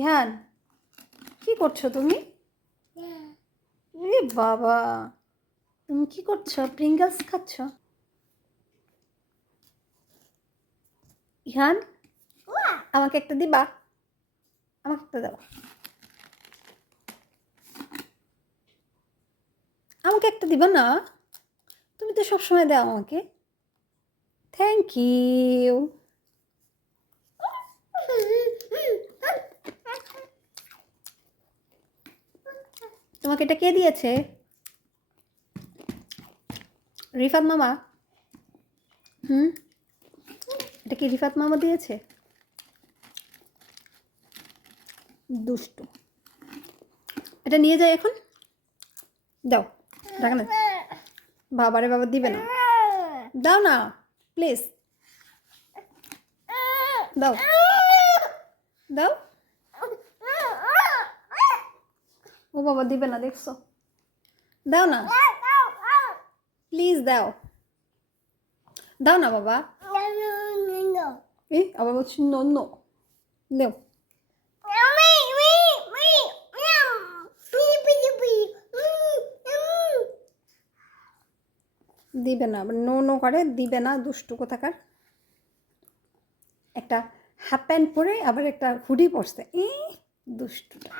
ইহান, কি করছো তুমি? এ বাবা, তুমি কি করছো? প্রিঙ্গলস খাচ্ছ? ইহান, আমাকে একটা দিবা? আমাকে একটা দাও। আমাকে একটা দিবা না? তুমি তো সবসময় দাও আমাকে। Thank you. তোমাকে এটা কে দিয়েছে? রিফাত মামা? এটা কি রিফাত মামা দিয়েছে? দুষ্টু। এটা নিয়ে যাই এখন। দাও, রাখ না। বাবারে বাবা দিবে না। দাও না প্লিজ, দাও দাও। ও বাবা দিবে না, দেখছো? দাও না প্লিজ, দাও দাও না বাবা। এ আবার বলছি নন্য। দেও। দিবে না, নো নো করে দিবে না, দুষ্টু কোথাকার। একটা হাফ প্যান্ট পরে আবার একটা হুডি পরছে, দুষ্টুটা।